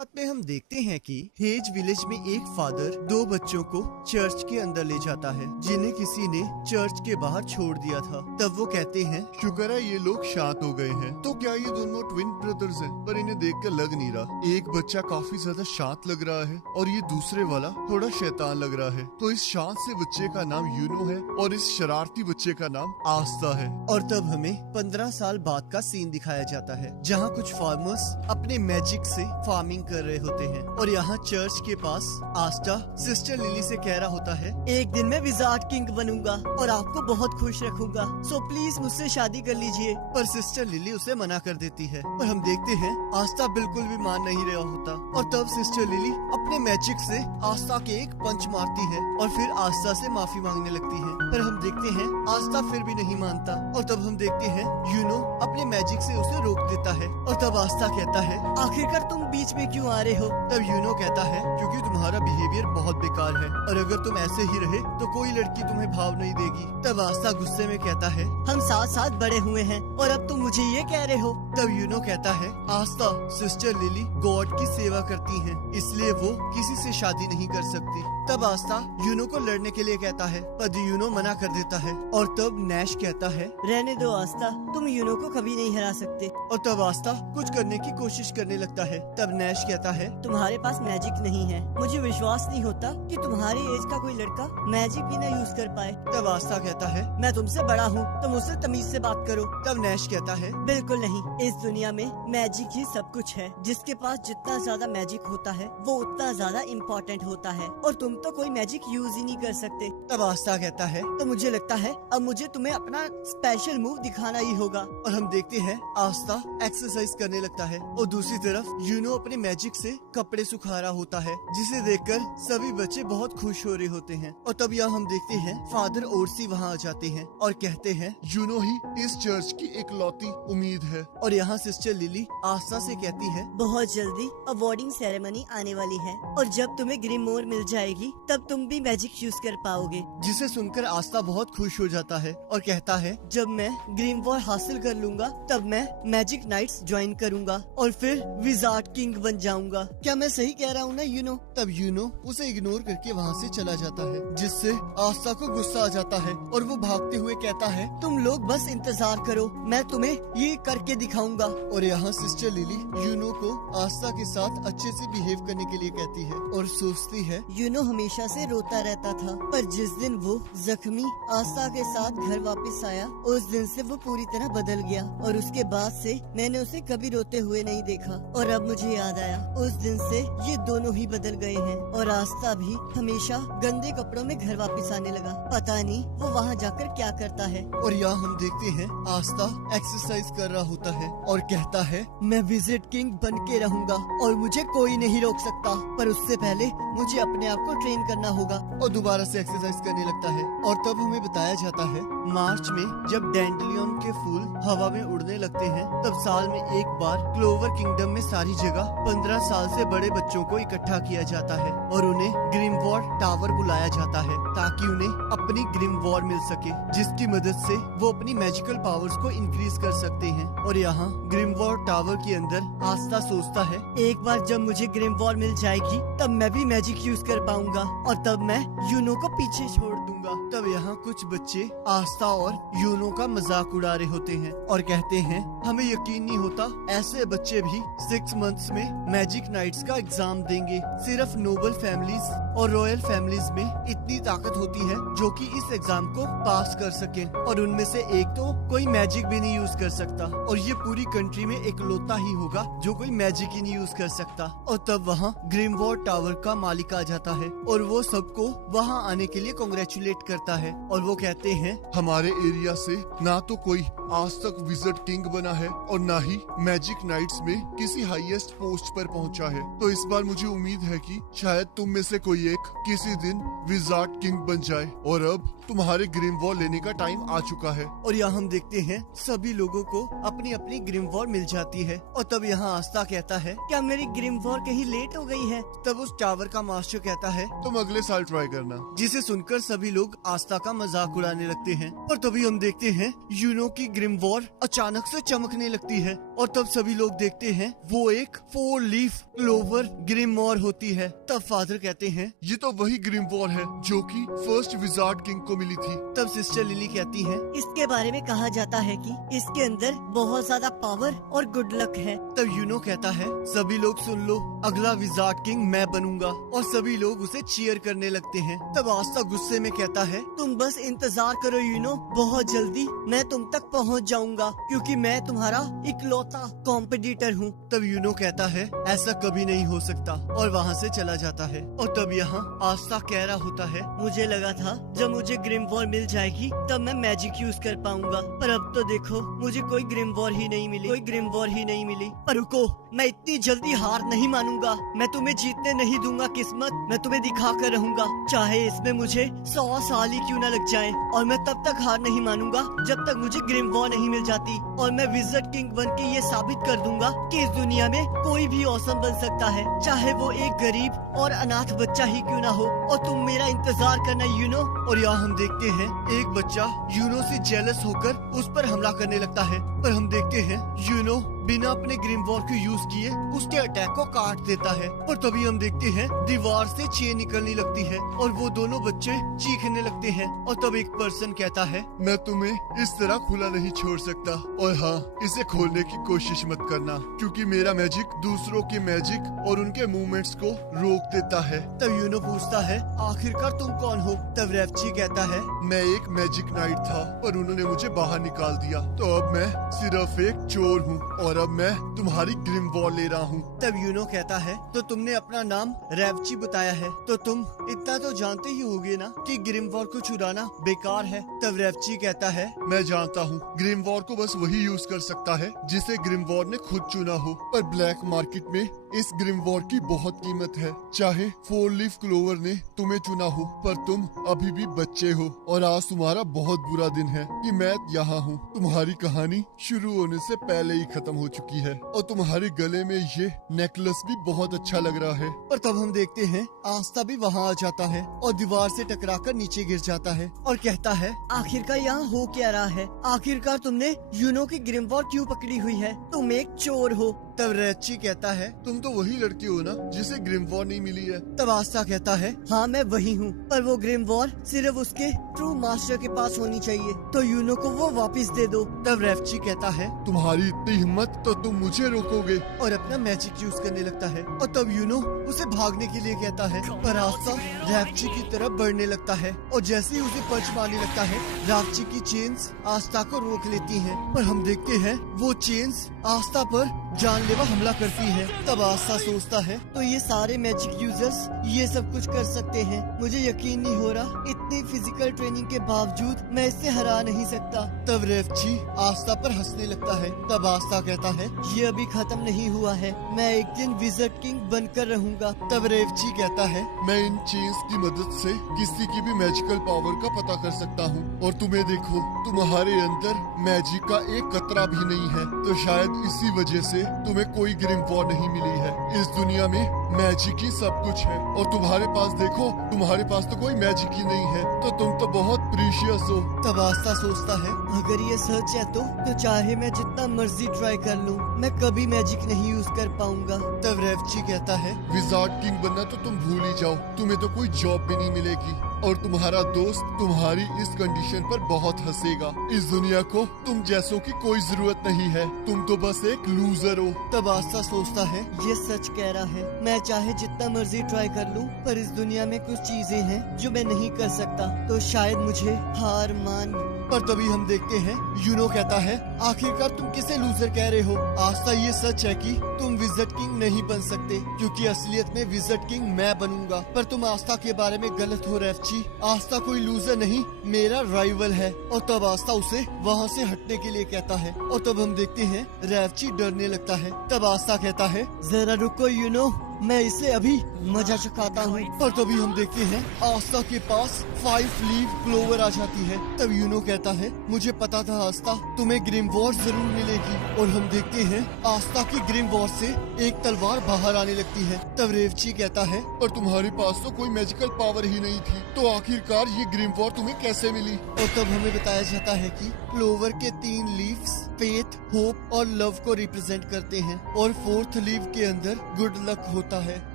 बाद में हम देखते हैं कि हेज विलेज में एक फादर दो बच्चों को चर्च के अंदर ले जाता है जिन्हें किसी ने चर्च के बाहर छोड़ दिया था। तब वो कहते हैं, शुक्र है ये लोग शांत हो गए हैं। तो क्या ये दोनों ट्विन ब्रदर्स हैं? पर इन्हें देखकर लग नहीं रहा। एक बच्चा काफी ज्यादा शांत लग रहा है और ये दूसरे वाला थोड़ा शैतान लग रहा है। तो इस शांत से बच्चे का नाम यूनो है और इस शरारती बच्चे का नाम आस्था है। और तब हमें 15 साल बाद का सीन दिखाया जाता है जहाँ कुछ फार्मर्स अपने मैजिक से फार्मिंग कर रहे होते हैं और यहाँ चर्च के पास आस्था सिस्टर लिली से कह रहा होता है, एक दिन मैं विजार्ड किंग बनूंगा और आपको बहुत खुश रखूंगा, सो प्लीज मुझसे शादी कर लीजिए। पर सिस्टर लिली उसे मना कर देती है और हम देखते हैं आस्था बिल्कुल भी मान नहीं रहा होता। और तब सिस्टर लिली अपने मैजिक से आस्था के एक पंच मारती है और फिर आस्था से माफी मांगने लगती है। पर हम देखते हैं आस्था फिर भी नहीं मानता और तब हम देखते हैं यूनो अपने मैजिक से उसे रोक देता है। और तब आस्था कहता है, आखिरकार तुम बीच में क्यों आ रहे हो? तब यूनो कहता है, क्योंकि तुम्हारा बिहेवियर बहुत बेकार है और अगर तुम ऐसे ही रहे तो कोई लड़की तुम्हें भाव नहीं देगी। तब आस्था गुस्से में कहता है, हम साथ साथ बड़े हुए हैं और अब तुम मुझे ये कह रहे हो? तब यूनो कहता है, आस्था सिस्टर लिली गॉड की सेवा करती हैं, इसलिए वो किसी से शादी नहीं कर सकती। तब आस्था यूनो को लड़ने के लिए कहता है पर यूनो मना कर देता है। और तब नैश कहता है, रहने दो आस्था, तुम यूनो को कभी नहीं हरा सकते। और तब आस्था कुछ करने की कोशिश करने लगता है। तब नैश कहता है, तुम्हारे पास मैजिक नहीं है, मुझे विश्वास नहीं होता कि तुम्हारे एज का कोई लड़का मैजिक भी न यूज कर पाए। तब आस्था कहता है, मैं तुमसे बड़ा हूँ तो मुझसे तमीज से बात करो। तब नैश कहता है, बिल्कुल नहीं, इस दुनिया में मैजिक ही सब कुछ है। जिसके पास जितना ज्यादा मैजिक होता है वो उतना ज्यादा इम्पोर्टेंट होता है और तुम तो कोई मैजिक यूज ही नहीं कर सकते। तब आस्था कहता है, तो मुझे लगता है अब मुझे तुम्हें अपना स्पेशल मूव दिखाना ही होगा। और हम देखते हैं आस्था एक्सरसाइज करने लगता है और दूसरी तरफ यूनो अपने मैजिक से कपड़े सुखा रहा होता है जिसे देखकर सभी बच्चे बहुत खुश हो रहे होते हैं। और तब यहाँ हम देखते हैं फादर ओरसी वहाँ आ जाते हैं और कहते हैं, यूनो ही इस चर्च की इकलौती उम्मीद है। और यहाँ सिस्टर लिली आस्था से कहती है, बहुत जल्दी अवार्डिंग सेरेमनी आने वाली है और जब तुम्हें ग्रिमोर मिल जाएगी तब तुम भी मैजिक यूज कर पाओगे। जिसे सुनकर आस्था बहुत खुश हो जाता है और कहता है, जब मैं ग्रीन वॉर हासिल कर लूंगा तब मैं मैजिक नाइट्स ज्वाइन करूंगा और फिर विजार्ड किंग बन जाऊंगा। क्या मैं सही कह रहा हूँ ना यूनो? तब यूनो उसे इग्नोर करके वहाँ से चला जाता है जिससे आस्था को गुस्सा आ जाता है और वो भागते हुए कहता है, तुम लोग बस इंतजार करो, मैं तुम्हें ये करके दिखाऊंगा। और यहाँ सिस्टर लिली यूनो को आस्था के साथ अच्छे से बिहेव करने के लिए कहती है और सोचती है, यूनो हमेशा से रोता रहता था पर जिस दिन वो जख्मी आस्था के साथ घर वापस आया उस दिन से वो पूरी तरह बदल गया और उसके बाद से मैंने उसे कभी रोते हुए नहीं देखा। और अब मुझे याद आया, उस दिन से ये दोनों ही बदल गए हैं और आस्था भी हमेशा गंदे कपड़ों में घर वापस आने लगा। पता नहीं वो वहाँ जाकर क्या करता है। और यहाँ हम देखते हैं आस्था एक्सरसाइज कर रहा होता है और कहता है, मैं विजिट किंग बन के रहूंगा और मुझे कोई नहीं रोक सकता, पर उससे पहले मुझे अपने आप को ट्रेन करना होगा। और दोबारा से एक्सरसाइज करने लगता है। और तब हमें बताया जाता है मार्च में जब डैंडलियन के फूल हवा में उड़ने लगते हैं तब साल में एक बार क्लोवर किंगडम में सारी जगह 15 साल से बड़े बच्चों को इकट्ठा किया जाता है और उन्हें ग्रिमवॉर टावर बुलाया जाता है ताकि उन्हें अपनी ग्रिमवॉर मिल सके जिसकी मदद से वो अपनी मैजिकल पावर्स को इंक्रीज कर सकते हैं। और यहाँ ग्रिमवॉर टावर के अंदर आस्था सोचता है, एक बार जब मुझे ग्रिमवॉर मिल जाएगी तब मैं भी मैजिक यूज कर पाऊंगा और तब मैं यूनो को पीछे छोड़ दूंगा। तब यहाँ कुछ बच्चे आस्था और यूनो का मजाक उड़ा रहे होते हैं और कहते हैं, हमें यकीन नहीं होता ऐसे बच्चे भी 6 मंथ्स में मैजिक नाइट्स का एग्जाम देंगे। सिर्फ नोबल फैमिलीज और रॉयल फैमिलीज में इतनी ताकत होती है जो कि इस एग्जाम को पास कर सके और उनमें से एक तो कोई मैजिक भी नहीं यूज कर सकता और ये पूरी कंट्री में इकलौता ही होगा जो कोई मैजिक ही नहीं यूज कर सकता। और तब वहाँ ग्रिमवॉर टावर का मालिक आ जाता है और वो सबको वहाँ आने के लिए कांग्रेचुलेट करता है और वो कहते हैं, हमारे एरिया से ना तो कोई आज तक विजिट किंग बना है और ना ही मैजिक नाइट्स में किसी हाईएस्ट पोस्ट पर पहुंचा है। तो इस बार मुझे उम्मीद है कि शायद तुम में से कोई एक किसी दिन विजार्ड किंग बन जाए और अब तुम्हारे ग्रिमवॉर लेने का टाइम आ चुका है। और यहाँ हम देखते हैं सभी लोगों को अपनी अपनी ग्रिमवॉर मिल जाती है। और तब यहाँ आस्था कहता है, क्या मेरी ग्रिमवॉर कहीं लेट हो गई है? तब उस टावर का मास्टर कहता है, तुम अगले साल ट्राई करना। जिसे सुनकर सभी लोग आस्था का मजाक उड़ाने लगते हैं। और तभी हम देखते हैं यूनो की ग्रिमवॉर अचानक से चमकने लगती है और तब सभी लोग देखते हैं वो एक 4 लीफ क्लोवर ग्रिमवॉर होती है। तब फादर कहते हैं ये तो वही ग्रिमवॉर है जो कि फर्स्ट विजार्ड किंग को मिली थी। तब सिस्टर लिली कहती है इसके बारे में कहा जाता है कि इसके अंदर बहुत ज्यादा पावर और गुड लक है। तब यूनो कहता है सभी लोग सुन लो, अगला विजार्ड किंग मैं बनूंगा। और सभी लोग उसे चीयर करने लगते हैं। तब आस्था गुस्से में कहता है तुम बस इंतजार करो यूनो, बहुत जल्दी मैं तुम तक पहुंच जाऊंगा क्योंकि मैं तुम्हारा इकलौता कॉम्पिटिटर हूँ। तब यूनो कहता है ऐसा कभी नहीं हो सकता और वहाँ से चला जाता है। और तब यहाँ आस्था कह रहा होता है मुझे लगा था जब मुझे ग्रिमवॉर मिल जाएगी तब मैं मैजिक यूज कर पाऊंगा, पर अब तो देखो मुझे कोई ग्रिमवॉर ही नहीं मिली, कोई ग्रिमवॉर ही नहीं मिली। पर रुको, मैं इतनी जल्दी हार नहीं मानूंगा, मैं तुम्हें जीतने नहीं दूंगा किस्मत, मैं तुम्हें दिखा कर रहूंगा, चाहे इसमें मुझे 100 साल ही क्यों न लग जाए। और मैं तब तक हार नहीं मानूंगा जब तक मुझे ग्रिमवॉर नहीं मिल जाती। और मैं विज़र्ड किंग बन के ये साबित कर दूंगा कि इस दुनिया में कोई भी औसम बन सकता है, चाहे वो एक गरीब और अनाथ बच्चा ही क्यों ना हो। और तुम मेरा इंतजार करना यूनो। और यहाँ हम देखते हैं एक बच्चा यूनो से जेलस होकर उस पर हमला करने लगता है। पर हम देखते हैं यूनो बिना अपने ग्रिमवॉर को यूज किए उसके अटैक को काट देता है। और तभी हम देखते हैं दीवार से चेन निकलने लगती है और वो दोनों बच्चे चीखने लगते हैं। और तब एक पर्सन कहता है मैं तुम्हें इस तरह खुला नहीं छोड़ सकता, और हाँ, इसे खोलने की कोशिश मत करना क्योंकि मेरा मैजिक दूसरों के मैजिक और उनके मूवमेंट्स को रोक देता है। तब यूनो पूछता है आखिरकार तुम कौन हो। तब रेवची कहता है मैं एक मैजिक नाइट था पर उन्होंने मुझे बाहर निकाल दिया, तो अब मैं सिर्फ एक चोर हूँ और अब मैं तुम्हारी ग्रिमवॉर ले रहा हूँ। तब यूनो कहता है तो तुमने अपना नाम रेवची बताया है तो तुम इतना तो जानते ही होगे ना कि ग्रिमवॉर को चुराना बेकार है। तब रेवची कहता है मैं जानता हूँ, ग्रिमवॉर को बस वही यूज कर सकता है जिसे ग्रिमवॉर ने खुद चुना हो, पर ब्लैक मार्केट में इस ग्रिमवॉर की बहुत कीमत है। चाहे 4 लीफ क्लोवर ने तुम्हें चुना हो, पर तुम अभी भी बच्चे हो और आज तुम्हारा बहुत बुरा दिन है कि मैं यहाँ हूँ। तुम्हारी कहानी शुरू होने से पहले ही खत्म हो चुकी है और तुम्हारे गले में ये नेकलेस भी बहुत अच्छा लग रहा है। और तब हम देखते हैं आस्था भी वहाँ आ जाता है और दीवार से टकराकर नीचे गिर जाता है और कहता है आखिरकार यहाँ हो क्या रहा है? आखिरकार तुमने यूनो की ग्रिमवॉर क्यों पकड़ी हुई है? तुम एक चोर हो। तब रेवची कहता है तुम तो वही लड़की हो ना जिसे ग्रिमवॉर नहीं मिली है। तब आस्था कहता है हाँ मैं वही हूँ, पर वो ग्रिमवॉर सिर्फ उसके ट्रू मास्टर के पास होनी चाहिए, तो यूनो को वो वापस दे दो। तब रेवची कहता है तुम्हारी इतनी हिम्मत तो तुम मुझे रोकोगे? और अपना मैजिक यूज करने लगता है। और तब यूनो उसे भागने के लिए कहता है, पर आस्था रेवची की तरफ बढ़ने लगता है और जैसे ही उसे पंच मारने लगता है रेवची की चेन्स आस्था को रोक लेती हैं। पर हम देखते हैं वो चेन्स आस्था पर जानलेवा हमला करती है। तब आस्था सोचता है तो ये सारे मैजिक यूजर्स ये सब कुछ कर सकते हैं, मुझे यकीन नहीं हो रहा, इतनी फिजिकल ट्रेनिंग के बावजूद मैं इससे हरा नहीं सकता। तब रेवची आस्था पर हंसने लगता है। तब आस्था कहता है ये अभी खत्म नहीं हुआ है, मैं एक दिन विज़र्ड किंग बनकर रहूंगा। तब रेवची कहता है मैं इन चेन्स की मदद से किसी की भी मैजिकल पावर का पता कर सकता हूँ, और तुम्हें देखो तुम्हारे अंदर मैजिक का एक कतरा भी नहीं है, तो शायद इसी वजह से तुम्हें कोई ग्रिमवॉर नहीं मिली है। इस दुनिया में मैजिक ही सब कुछ है और तुम्हारे पास देखो तुम्हारे पास तो कोई मैजिक ही नहीं है, तो तुम तो बहुत प्रीशियस हो। तब आस्था सोचता है अगर ये सच है तो चाहे मैं जितना मर्जी ट्राई कर लूं, मैं कभी मैजिक नहीं यूज कर पाऊंगा। तब रेवची कहता है विजार्ड किंग बनना तो तुम भूल ही जाओ, तुम्हें तो कोई जॉब भी नहीं मिलेगी और तुम्हारा दोस्त तुम्हारी इस कंडीशन पर बहुत हंसेगा। इस दुनिया को तुम जैसों की कोई जरूरत नहीं है, तुम तो बस एक लूजर हो। तब आस्था सोचता है ये सच कह रहा है, मैं चाहे जितना मर्जी ट्राई कर लूं, पर इस दुनिया में कुछ चीजें हैं जो मैं नहीं कर सकता, तो शायद मुझे हार मान। पर तभी हम देखते हैं यूनो कहता है आखिरकार तुम किसे लूजर कह रहे हो? आस्था ये सच है कि तुम विज़र्ड किंग नहीं बन सकते क्योंकि असलियत में विज़र्ड किंग मैं बनूंगा। पर तुम आस्था के बारे में गलत हो रेवची, आस्था कोई लूजर नहीं मेरा राइवल है। और तब आस्था उसे वहाँ से हटने के लिए कहता है और तब हम देखते हैं रेवची डरने लगता है। तब आस्था कहता है जरा रुको यूनो, मैं इसे अभी मजा चखाता हूँ। पर तभी हम देखते हैं आस्था के पास 5 लीफ क्लोवर आ जाती है। तब यूनो कहता है मुझे पता था आस्था तुम्हें ग्रिमवॉर जरूर मिलेगी। और हम देखते हैं आस्था की ग्रिमवॉर से एक तलवार बाहर आने लगती है। तब रेवची कहता है पर तुम्हारे पास तो कोई मैजिकल पावर ही नहीं थी, तो आखिरकार ये ग्रिमवॉर तुम्हें कैसे मिली? और तब हमें बताया जाता है कि क्लोवर के 3 लीव्स फेथ, होप और लव को रिप्रेजेंट करते हैं। और फोर्थ लीव के अंदर गुड लक होता है।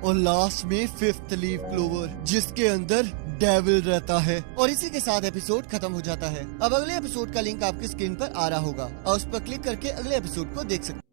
और लास्ट में फिफ्थ लीव क्लोवर जिसके अंदर डेविल रहता है। और इसी के साथ एपिसोड खत्म हो जाता है। अब अगले एपिसोड का लिंक आपकी स्क्रीन पर आ रहा होगा और उस पर क्लिक करके अगले एपिसोड को देख सकते हैं।